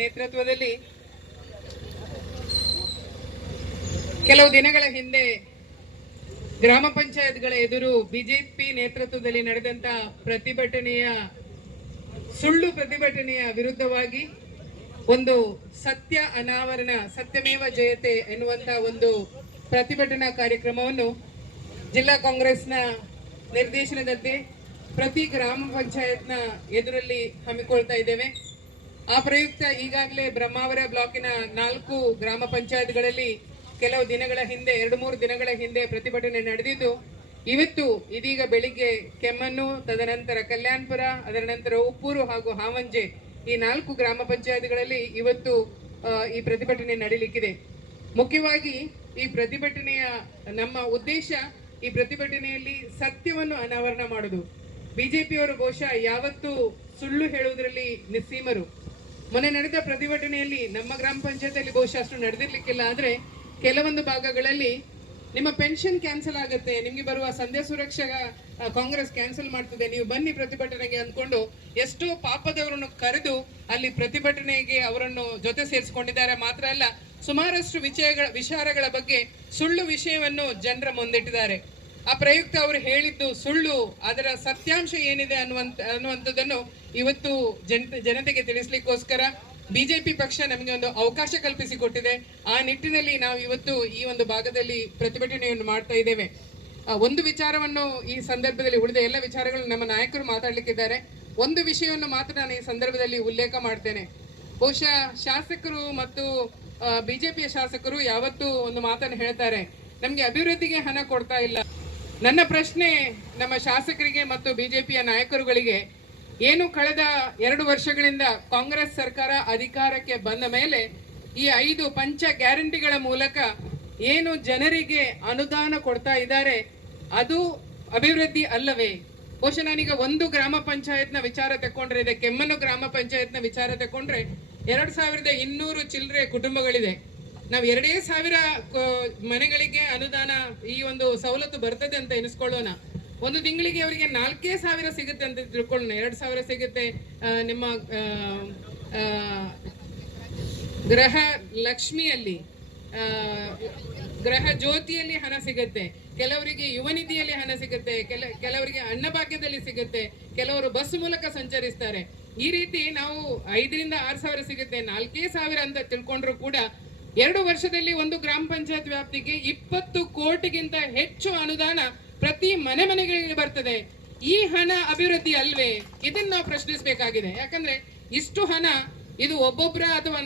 ನೇತೃತ್ವದಲ್ಲಿ ಕೆಲವು ದಿನಗಳ ಹಿಂದೆ ಗ್ರಾಮ ಪಂಚಾಯತ್ಗಳ ಎದುರು ಬಿಜೆಪಿ ನೇತೃತ್ವದಲ್ಲಿ ನಡೆದಂತ ಸುಳ್ಳು ಪ್ರತಿಭಟನೆಯ ವಿರುದ್ಧವಾಗಿ ಒಂದು ಸತ್ಯ ಅನಾವರಣ, ಸತ್ಯಮೇವ ಜಯತೆ ಎನ್ನುವಂತ ಒಂದು ಪ್ರತಿಭಟನಾ ಕಾರ್ಯಕ್ರಮವನ್ನು ಜಿಲ್ಲಾ ಕಾಂಗ್ರೆಸ್ನ ನಿರ್ದೇಶನದಂತೆ ಪ್ರತಿ ಗ್ರಾಮ ಪಂಚಾಯತ್ನ ಎದುರಲ್ಲಿ ಹಮ್ಮಿಕೊಳ್ತಾ ಇದ್ದೇವೆ. ಆ ಪ್ರಯುಕ್ತ ಈಗಾಗಲೇ ಬ್ರಹ್ಮಾವರ ಬ್ಲಾಕಿನ 4 ಗ್ರಾಮ ಪಂಚಾಯತ್ಗಳಲ್ಲಿ ಕೆಲವು ದಿನಗಳ ಹಿಂದೆ 2-3 ದಿನಗಳ ಹಿಂದೆ ಪ್ರತಿಭಟನೆ ನಡೆದಿದ್ದು, ಇದೀಗ ಬೆಳಿಗ್ಗೆ ಕೆಮ್ಮಣ್ಣು, ತದನಂತರ ಕಲ್ಯಾಣಪುರ, ಅದರ ನಂತರ ಉಪ್ಪೂರು ಹಾಗೂ ಹಾವಂಜೆ ಈ 4 ಗ್ರಾಮ ಪಂಚಾಯತ್ಗಳಲ್ಲಿ ಇವತ್ತು ಈ ಪ್ರತಿಭಟನೆ ನಡೀಲಿಕ್ಕಿದೆ. ಮುಖ್ಯವಾಗಿ ಈ ಪ್ರತಿಭಟನೆಯ ನಮ್ಮ ಉದ್ದೇಶ, ಈ ಪ್ರತಿಭಟನೆಯಲ್ಲಿ ಸತ್ಯವನ್ನು ಅನಾವರಣ ಮಾಡುವುದು. ಬಿಜೆಪಿಯವರು ಬಹುಶಃ ಯಾವತ್ತೂ ಸುಳ್ಳು ಹೇಳುವುದರಲ್ಲಿ ನಿಸ್ಸೀಮರು. ಮೊನ್ನೆ ನಡೆದ ಪ್ರತಿಭಟನೆಯಲ್ಲಿ ನಮ್ಮ ಗ್ರಾಮ ಪಂಚಾಯತಿಯಲ್ಲಿ ಬಹುಶಃ ಅಷ್ಟು ನಡೆದಿರ್ಲಿಕ್ಕಿಲ್ಲ, ಆದ್ರೆ ಕೆಲವೊಂದು ಭಾಗಗಳಲ್ಲಿ ನಿಮ್ಮ ಪೆನ್ಷನ್ ಕ್ಯಾನ್ಸಲ್ ಆಗುತ್ತೆ, ನಿಮ್ಗೆ ಬರುವ ಸಂಧ್ಯಾ ಸುರಕ್ಷಾ ಕಾಂಗ್ರೆಸ್ ಕ್ಯಾನ್ಸಲ್ ಮಾಡ್ತದೆ, ನೀವು ಬನ್ನಿ ಪ್ರತಿಭಟನೆಗೆ ಅಂದ್ಕೊಂಡು ಎಷ್ಟೋ ಪಾಪದವರನ್ನು ಕರೆದು ಅಲ್ಲಿ ಪ್ರತಿಭಟನೆಗೆ ಅವರನ್ನು ಜೊತೆ ಸೇರಿಸಿಕೊಂಡಿದ್ದಾರೆ. ಮಾತ್ರ ಅಲ್ಲ, ಸುಮಾರಷ್ಟು ವಿಚಾರಗಳ ಬಗ್ಗೆ ಸುಳ್ಳು ವಿಷಯವನ್ನು ಜನರ ಮುಂದಿಟ್ಟಿದ್ದಾರೆ. ಆ ಪ್ರಯುಕ್ತ ಅವರು ಹೇಳಿದ್ದು ಸುಳ್ಳು, ಅದರ ಸತ್ಯಾಂಶ ಏನಿದೆ ಅನ್ನುವಂಥದ್ದನ್ನು ಇವತ್ತು ಜನತೆಗೆ ತಿಳಿಸ್ಲಿಕ್ಕೋಸ್ಕರ ಬಿಜೆಪಿ ಪಕ್ಷ ನಮಗೆ ಒಂದು ಅವಕಾಶ ಕಲ್ಪಿಸಿಕೊಟ್ಟಿದೆ. ಆ ನಿಟ್ಟಿನಲ್ಲಿ ನಾವು ಇವತ್ತು ಈ ಒಂದು ಭಾಗದಲ್ಲಿ ಪ್ರತಿಭಟನೆಯನ್ನು ಮಾಡ್ತಾ ಇದ್ದೇವೆ. ಒಂದು ವಿಚಾರವನ್ನು ಈ ಸಂದರ್ಭದಲ್ಲಿ, ಉಳಿದ ಎಲ್ಲ ವಿಚಾರಗಳು ನಮ್ಮ ನಾಯಕರು ಮಾತಾಡ್ಲಿಕ್ಕಿದ್ದಾರೆ. ಒಂದು ವಿಷಯವನ್ನು ಮಾತ್ರ ನಾನು ಈ ಸಂದರ್ಭದಲ್ಲಿ ಉಲ್ಲೇಖ ಮಾಡ್ತೇನೆ. ಬಹುಶಃ ಶಾಸಕರು ಮತ್ತು ಬಿಜೆಪಿಯ ಶಾಸಕರು ಯಾವತ್ತೂ ಒಂದು ಮಾತನ್ನು ಹೇಳ್ತಾರೆ, ನಮ್ಗೆ ಅಭಿವೃದ್ಧಿಗೆ ಹಣ ಕೊಡ್ತಾ ಇಲ್ಲ. ನನ್ನ ಪ್ರಶ್ನೆ ನಮ್ಮ ಶಾಸಕರಿಗೆ ಮತ್ತು ಬಿಜೆಪಿಯ ನಾಯಕರುಗಳಿಗೆ, ಏನು ಕಳೆದ 2 ವರ್ಷಗಳಿಂದ ಕಾಂಗ್ರೆಸ್ ಸರ್ಕಾರ ಅಧಿಕಾರಕ್ಕೆ ಬಂದ ಮೇಲೆ ಈ 5 ಪಂಚ ಗ್ಯಾರಂಟಿಗಳ ಮೂಲಕ ಏನು ಜನರಿಗೆ ಅನುದಾನ ಕೊಡ್ತಾ ಇದ್ದಾರೆ, ಅದು ಅಭಿವೃದ್ಧಿ ಅಲ್ಲವೇ? ಬಹುಶಃ ನಾನೀಗ ಒಂದು ಗ್ರಾಮ ಪಂಚಾಯತ್ನ ವಿಚಾರ ತಕೊಂಡ್ರೆ ಇದೆ, ಕೆಮ್ಮಣ್ಣು ಗ್ರಾಮ ಪಂಚಾಯತ್ನ ವಿಚಾರ ತಕೊಂಡ್ರೆ 2200 ಚಿಲ್ಲರೆ ಕುಟುಂಬಗಳಿದೆ. ನಾವು 2000 ಮನೆಗಳಿಗೆ ಅನುದಾನ, ಈ ಒಂದು ಸವಲತ್ತು ಬರ್ತದೆ ಅಂತ ಎನಿಸ್ಕೊಳ್ಳೋಣ. ಒಂದು ತಿಂಗಳಿಗೆ ಅವರಿಗೆ 4000 ಸಿಗುತ್ತೆ ಅಂತ ತಿಳ್ಕೊಳ್ಳೋಣ. 2000 ಸಿಗುತ್ತೆ. ನಿಮ್ಮ ಗೃಹ ಲಕ್ಷ್ಮಿಯಲ್ಲಿ, ಗೃಹ ಜ್ಯೋತಿಯಲ್ಲಿ ಹಣ ಸಿಗುತ್ತೆ, ಕೆಲವರಿಗೆ ಯುವ ನಿಧಿಯಲ್ಲಿ ಹಣ ಸಿಗುತ್ತೆ, ಕೆಲವರಿಗೆ ಅನ್ನಭಾಗ್ಯದಲ್ಲಿ ಸಿಗುತ್ತೆ, ಕೆಲವರು ಬಸ್ ಮೂಲಕ ಸಂಚರಿಸ್ತಾರೆ. ಈ ರೀತಿ ನಾವು 5 ರಿಂದ 6000 ಸಿಗುತ್ತೆ, 4000 ಅಂತ ತಿಳ್ಕೊಂಡ್ರು ಕೂಡ 2 ವರ್ಷದಲ್ಲಿ ಒಂದು ಗ್ರಾಮ ಪಂಚಾಯತ್ ವ್ಯಾಪ್ತಿಗೆ 20 ಕೋಟಿಗಿಂತ ಹೆಚ್ಚು ಅನುದಾನ ಪ್ರತಿ ಮನೆಗಳಿಗೆ ಬರ್ತದೆ. ಈ ಹಣ ಅಭಿವೃದ್ಧಿ ಅಲ್ವೇ? ಇದನ್ನ ನಾವು ಪ್ರಶ್ನಿಸಬೇಕಾಗಿದೆ. ಯಾಕಂದ್ರೆ ಇಷ್ಟು ಹಣ ಇದು ಒಬ್ಬೊಬ್ಬರ ಅಥವಾ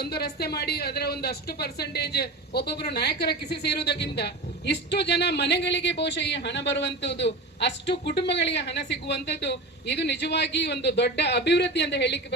ಒಂದು ರಸ್ತೆ ಮಾಡಿ ಅದರ ಒಂದು ಅಷ್ಟು ಪರ್ಸೆಂಟೇಜ್ ಒಬ್ಬೊಬ್ಬರು ನಾಯಕರ ಕಿಸಿ ಸೇರುವುದಕ್ಕಿಂತ ಇಷ್ಟು ಜನ ಮನೆಗಳಿಗೆ ಬಹುಶಃ ಈ ಹಣ ಬರುವಂತದ್ದು, ಅಷ್ಟು ಕುಟುಂಬಗಳಿಗೆ ಹಣ ಸಿಗುವಂತದ್ದು, ಇದು ನಿಜವಾಗಿ ಒಂದು ದೊಡ್ಡ ಅಭಿವೃದ್ಧಿ ಅಂತ ಹೇಳಿಕ್ಕೆ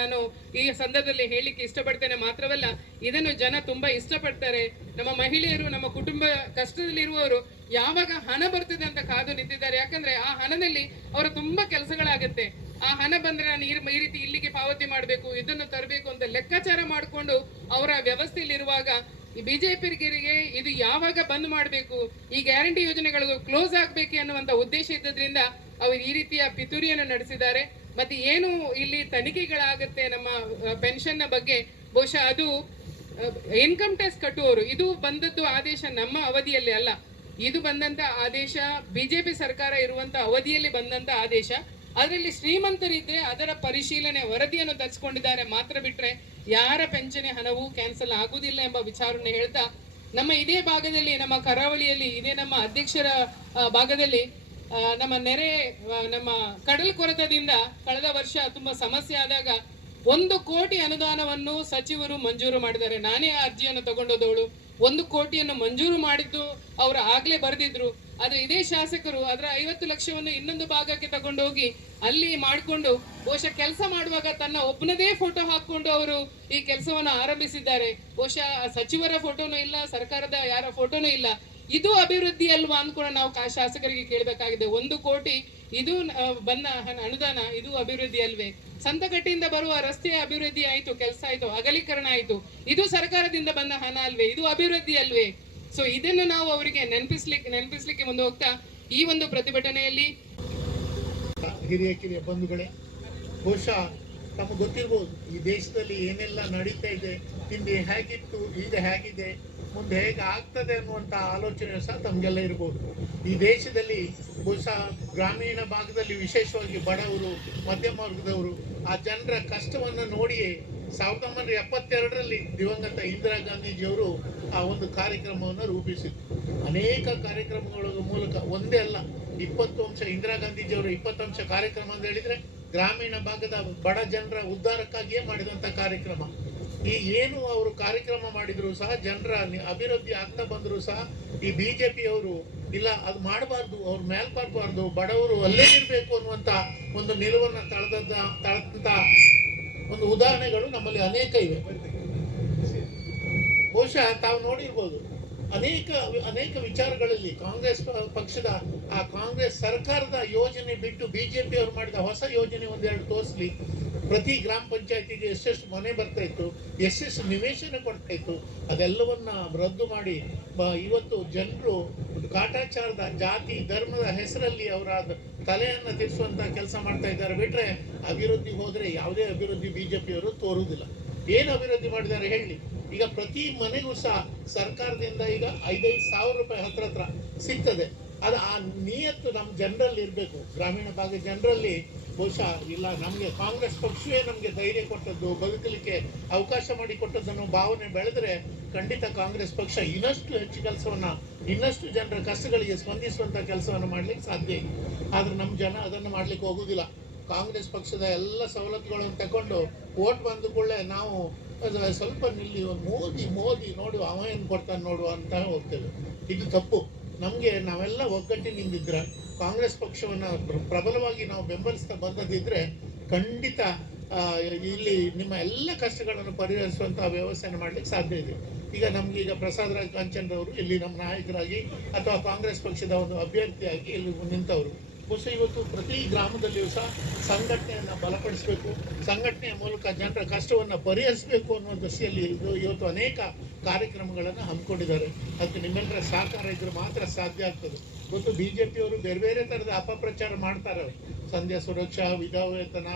ನಾನು ಈ ಸಂದರ್ಭದಲ್ಲಿ ಹೇಳಿಕ್ಕೆ ಇಷ್ಟಪಡ್ತೇನೆ. ಮಾತ್ರವಲ್ಲ, ಇದನ್ನು ಜನ ತುಂಬಾ ಇಷ್ಟಪಡ್ತಾರೆ. ನಮ್ಮ ಮಹಿಳೆಯರು, ನಮ್ಮ ಕುಟುಂಬ ಕಷ್ಟದಲ್ಲಿರುವವರು ಯಾವಾಗ ಹಣ ಬರ್ತದೆ ಅಂತ ಕಾದು ನಿಂತಿದ್ದಾರೆ. ಯಾಕಂದ್ರೆ ಆ ಹಣದಲ್ಲಿ ಅವರ ತುಂಬಾ ಕೆಲಸಗಳಾಗತ್ತೆ. ಆ ಹಣ ಬಂದ್ರೆ ನಾನು ಈ ರೀತಿ ಇಲ್ಲಿಗೆ ಪಾವತಿ ಮಾಡಬೇಕು, ಇದನ್ನು ತರಬೇಕು ಅಂತ ಲೆಕ್ಕಾಚಾರ ಮಾಡಿಕೊಂಡು ಅವರ ವ್ಯವಸ್ಥೆಯಲ್ಲಿರುವಾಗ ಈ ಬಿಜೆಪಿಗರಿಗೆ ಇದು ಯಾವಾಗ ಬಂದ್ ಮಾಡಬೇಕು, ಈ ಗ್ಯಾರಂಟಿ ಯೋಜನೆಗಳು ಕ್ಲೋಸ್ ಆಗ್ಬೇಕು ಅನ್ನುವಂತ ಉದ್ದೇಶ ಇದ್ದದ್ರಿಂದ ಅವರು ಈ ರೀತಿಯ ಪಿತೂರಿಯನ್ನು ನಡೆಸಿದ್ದಾರೆ. ಮತ್ತೆ ಏನು ಇಲ್ಲಿ ತನಿಖೆಗಳಾಗತ್ತೆ ನಮ್ಮ ಪೆನ್ಷನ್ ನ ಬಗ್ಗೆ, ಬಹುಶಃ ಅದು ಇನ್ಕಮ್ ಟ್ಯಾಕ್ಸ್ ಕಟ್ಟುವವರು, ಇದು ಬಂದದ್ದು ಆದೇಶ ನಮ್ಮ ಅವಧಿಯಲ್ಲಿ ಅಲ್ಲ, ಇದು ಬಂದಂತ ಆದೇಶ ಬಿಜೆಪಿ ಸರ್ಕಾರ ಇರುವಂತ ಅವಧಿಯಲ್ಲಿ ಬಂದಂತ ಆದೇಶ. ಅದರಲ್ಲಿ ಶ್ರೀಮಂತರಿದ್ರೆ ಅದರ ಪರಿಶೀಲನೆ ವರದಿಯನ್ನು ತರಿಸಿಕೊಂಡಿದ್ದಾರೆ. ಮಾತ್ರ ಬಿಟ್ರೆ ಯಾರ ಪೆನ್ಷನ್ ಹಣವೂ ಕ್ಯಾನ್ಸಲ್ ಆಗುವುದಿಲ್ಲ ಎಂಬ ವಿಚಾರವನ್ನು ಹೇಳ್ತಾ, ನಮ್ಮ ಇದೇ ಭಾಗದಲ್ಲಿ, ನಮ್ಮ ಕರಾವಳಿಯಲ್ಲಿ, ಇದೇ ನಮ್ಮ ಅಧ್ಯಕ್ಷರ ಭಾಗದಲ್ಲಿ ನಮ್ಮ ಕಡಲ್ ಕೊರೆತದಿಂದ ಕಳೆದ ವರ್ಷ ತುಂಬಾ ಸಮಸ್ಯೆ ಆದಾಗ 1 ಕೋಟಿ ಅನುದಾನವನ್ನು ಸಚಿವರು ಮಂಜೂರು ಮಾಡಿದ್ದಾರೆ. ನಾನೇ ಆ ಅರ್ಜಿಯನ್ನು ತಗೊಂಡೋದವಳು. 1 ಕೋಟಿಯನ್ನು ಮಂಜೂರು ಮಾಡಿದ್ದು ಅವರು ಆಗ್ಲೇ ಬರೆದಿದ್ರು. ಆದ್ರೆ ಇದೇ ಶಾಸಕರು ಅದರ 50 ಲಕ್ಷವನ್ನು ಇನ್ನೊಂದು ಭಾಗಕ್ಕೆ ತಗೊಂಡೋಗಿ ಅಲ್ಲಿ ಮಾಡಿಕೊಂಡು ಬಹುಶಃ ಕೆಲಸ ಮಾಡುವಾಗ ತನ್ನ ಒಬ್ಬನದೇ ಫೋಟೋ ಹಾಕೊಂಡು ಅವರು ಈ ಕೆಲಸವನ್ನು ಆರಂಭಿಸಿದ್ದಾರೆ. ಬಹುಶಃ ಸಚಿವರ ಫೋಟೋನೂ ಇಲ್ಲ, ಸರ್ಕಾರದ ಯಾರ ಫೋಟೋನೂ ಇಲ್ಲ. ಇದು ಅಭಿವೃದ್ಧಿ ಅಲ್ವಾ ಅಂದ್ಕೊಂಡು ನಾವು ಶಾಸಕರಿಗೆ ಕೇಳಬೇಕಾಗಿದೆ. 1 ಕೋಟಿ ಇದು ಬಂದ ಅನುದಾನ, ಇದು ಅಭಿವೃದ್ಧಿ ಅಲ್ವೇ? ಸಂತಕಟ್ಟಿಯಿಂದ ಬರುವ ರಸ್ತೆ ಅಭಿವೃದ್ಧಿ ಆಯ್ತು, ಕೆಲಸ ಆಯ್ತು, ಅಗಲೀಕರಣ ಆಯ್ತು, ಇದು ಸರ್ಕಾರದಿಂದ ಬಂದ ಹಣ ಅಲ್ವೇ? ಇದು ಅಭಿವೃದ್ಧಿ ಅಲ್ವೇ? ಸೊ ಇದನ್ನು ನಾವು ಅವರಿಗೆ ನೆನಪಿಸ್ಲಿಕ್ಕೆ ಮುಂದೆ ಹೋಗ್ತಾ ಈ ಒಂದು ಪ್ರತಿಭಟನೆಯಲ್ಲಿ ಹಿರಿಯ ಕಿರಿಯ ಬಂಧುಗಳೇ, ಬಹುಶಃ ತಮಗೆ ಗೊತ್ತಿರ್ಬೋದು ಈ ದೇಶದಲ್ಲಿ ಏನೆಲ್ಲ ನಡೀತಾ ಇದೆ, ಹಿಂದೆ ಹೇಗಿತ್ತು, ಈಗ ಹೇಗಿದೆ, ಮುಂದೆ ಹೇಗೆ ಆಗ್ತದೆ ಅನ್ನುವಂಥ ಆಲೋಚನೆ ಸಹ ತಮಗೆಲ್ಲ ಇರ್ಬೋದು. ಈ ದೇಶದಲ್ಲಿ ಬಹುಶಃ ಗ್ರಾಮೀಣ ಭಾಗದಲ್ಲಿ ವಿಶೇಷವಾಗಿ ಬಡವರು, ಮಧ್ಯಮ ವರ್ಗದವರು ಆ ಜನರ ಕಷ್ಟವನ್ನು ನೋಡಿಯೇ 1972ರಲ್ಲಿ ದಿವಂಗತ ಇಂದಿರಾ ಗಾಂಧೀಜಿಯವರು ಆ ಒಂದು ಕಾರ್ಯಕ್ರಮವನ್ನು ರೂಪಿಸಿದ್ರು. ಅನೇಕ ಕಾರ್ಯಕ್ರಮಗಳ ಮೂಲಕ ಒಂದೇ ಅಲ್ಲ, 20 ಅಂಶ ಇಂದಿರಾ ಗಾಂಧೀಜಿಯವರು 20 ಅಂಶ ಕಾರ್ಯಕ್ರಮ ಅಂತ ಹೇಳಿದ್ರೆ ಗ್ರಾಮೀಣ ಭಾಗದ ಬಡ ಜನರ ಉದ್ಧಾರಕ್ಕಾಗಿಯೇ ಮಾಡಿದಂಥ ಕಾರ್ಯಕ್ರಮ. ಈ ಏನು ಅವರು ಕಾರ್ಯಕ್ರಮ ಮಾಡಿದ್ರು ಸಹ, ಜನರ ಅಭಿವೃದ್ಧಿ ಆಗ್ತಾ ಬಂದ್ರು ಸಹ ಈ ಬಿಜೆಪಿಯವರು ಇಲ್ಲ ಅದು ಮಾಡಬಾರ್ದು, ಅವ್ರು ಮೇಲ್ಬಾರ್ಬಾರ್ದು, ಬಡವರು ಅಲ್ಲೇ ಇರಬೇಕು ಅನ್ನುವಂಥ ಒಂದು ನಿಲುವನ್ನು ತಳೆದಂತ ಒಂದು ಉದಾಹರಣೆಗಳು ನಮ್ಮಲ್ಲಿ ಅನೇಕ ಇವೆ. ಬಹುಶಃ ತಾವು ನೋಡಿರ್ಬೋದು, ಅನೇಕ ವಿಚಾರಗಳಲ್ಲಿ ಕಾಂಗ್ರೆಸ್ ಪಕ್ಷದ ಆ ಕಾಂಗ್ರೆಸ್ ಸರ್ಕಾರದ ಯೋಜನೆ ಬಿಟ್ಟು ಬಿಜೆಪಿ ಅವರು ಮಾಡಿದ ಹೊಸ ಯೋಜನೆ ಒಂದೆರಡು ತೋರಿಸ್ಲಿ. ಪ್ರತಿ ಗ್ರಾಮ ಪಂಚಾಯತಿಗೆ ಎಷ್ಟೆಷ್ಟು ಮನೆ ಬರ್ತಾ ಇತ್ತು, ಎಷ್ಟೆಷ್ಟು ನಿವೇಶನ ಕೊಡ್ತಾ ಇತ್ತು, ಅದೆಲ್ಲವನ್ನ ರದ್ದು ಮಾಡಿ ಇವತ್ತು ಜನರು ಕಾಟಾಚಾರದ ಜಾತಿ ಧರ್ಮದ ಹೆಸರಲ್ಲಿ ಅವರ ತಲೆಯನ್ನು ತಿರ್ಸುವಂತ ಕೆಲಸ ಮಾಡ್ತಾ ಇದ್ದಾರೆ. ಬಿಟ್ರೆ ಅಭಿವೃದ್ಧಿ ಹೋದ್ರೆ ಯಾವುದೇ ಅಭಿವೃದ್ಧಿ ಬಿಜೆಪಿಯವರು ತೋರುವುದಿಲ್ಲ. ಏನು ಅಭಿವೃದ್ಧಿ ಮಾಡಿದ್ದಾರೆ ಹೇಳಿ? ಈಗ ಪ್ರತಿ ಮನೆಗೂ ಸಹ ಸರ್ಕಾರದಿಂದ ಈಗ 5,000 ರೂಪಾಯಿ ಹತ್ರ ಸಿಗ್ತದೆ. ಅದು ಆ ನಿಯತ್ತು ನಮ್ಮ ಜನರಲ್ಲಿ ಇರಬೇಕು. ಗ್ರಾಮೀಣ ಭಾಗದ ಜನರಲ್ಲಿ ಬಹುಶಃ ಇಲ್ಲ, ನಮಗೆ ಕಾಂಗ್ರೆಸ್ ಪಕ್ಷವೇ ನಮಗೆ ಧೈರ್ಯ ಕೊಟ್ಟದ್ದು, ಬದುಕಲಿಕ್ಕೆ ಅವಕಾಶ ಮಾಡಿ ಕೊಟ್ಟದ್ದನ್ನು ಭಾವನೆ ಬೆಳೆದ್ರೆ ಖಂಡಿತ ಕಾಂಗ್ರೆಸ್ ಪಕ್ಷ ಇನ್ನಷ್ಟು ಹೆಚ್ಚು ಕೆಲಸವನ್ನ, ಇನ್ನಷ್ಟು ಜನರ ಕಷ್ಟಗಳಿಗೆ ಸ್ಪಂದಿಸುವಂತ ಕೆಲಸವನ್ನು ಮಾಡ್ಲಿಕ್ಕೆ ಸಾಧ್ಯ ಇದೆ. ಆದ್ರೆ ನಮ್ಮ ಜನ ಅದನ್ನು ಮಾಡ್ಲಿಕ್ಕೆ ಹೋಗುದಿಲ್ಲ. ಕಾಂಗ್ರೆಸ್ ಪಕ್ಷದ ಎಲ್ಲ ಸವಲತ್ತುಗಳನ್ನು ತಗೊಂಡು ಓಟ್ ಬಂದ ಕೂಡಲೇ ನಾವು ಸ್ವಲ್ಪ ನಿಲ್ಲಿ, ಮೋದಿ ನೋಡು ಅವ ಏನು ಕೊಡ್ತಾನೆ ನೋಡು ಅಂತ ಹೋಗ್ತೇವೆ. ಇದು ತಪ್ಪು. ನಮಗೆ ನಾವೆಲ್ಲ ಒಗ್ಗಟ್ಟಿನಿಂದಿದ್ರೆ, ಕಾಂಗ್ರೆಸ್ ಪಕ್ಷವನ್ನು ಪ್ರಬಲವಾಗಿ ನಾವು ಬೆಂಬಲಿಸ್ತಾ ಬಂದದಿದ್ರೆ ಖಂಡಿತ ಇಲ್ಲಿ ನಿಮ್ಮ ಎಲ್ಲ ಕಷ್ಟಗಳನ್ನು ಪರಿಹರಿಸುವಂತಹ ವ್ಯವಸ್ಥೆಯನ್ನು ಮಾಡ್ಲಿಕ್ಕೆ ಸಾಧ್ಯ ಇದೆ. ಈಗ ನಮ್ಗೀಗ ಪ್ರಸಾದ್ ರಾಜ್ ಕಾಂಚನ್ರವರು ಇಲ್ಲಿ ನಮ್ಮ ನಾಯಕರಾಗಿ ಅಥವಾ ಕಾಂಗ್ರೆಸ್ ಪಕ್ಷದ ಒಂದು ಅಭ್ಯರ್ಥಿಯಾಗಿ ಇಲ್ಲಿ ನಿಂತವರು. ಬಹುಶಃ ಇವತ್ತು ಪ್ರತಿ ಗ್ರಾಮದಲ್ಲಿಯೂ ಸಹ ಸಂಘಟನೆಯನ್ನು ಬಲಪಡಿಸಬೇಕು, ಸಂಘಟನೆಯ ಮೂಲಕ ಜನರ ಕಷ್ಟವನ್ನು ಪರಿಹರಿಸಬೇಕು ಅನ್ನೋ ದೃಷ್ಟಿಯಲ್ಲಿ ಇವತ್ತು ಅನೇಕ ಕಾರ್ಯಕ್ರಮಗಳನ್ನು ಹಮ್ಮಿಕೊಂಡಿದ್ದಾರೆ. ಅದಕ್ಕೆ ನಿಮ್ಮೆಲ್ಲರ ಸಹಕಾರ ಇದ್ರೆ ಮಾತ್ರ ಸಾಧ್ಯ ಆಗ್ತದೆ. ಇವತ್ತು ಬಿಜೆಪಿಯವರು ಬೇರೆ ಬೇರೆ ಥರದ ಅಪಪ್ರಚಾರ ಮಾಡ್ತಾರೆ. ಸಂಧ್ಯಾ ಸುರಕ್ಷಾ, ವಿಧವಾ ವೇತನ,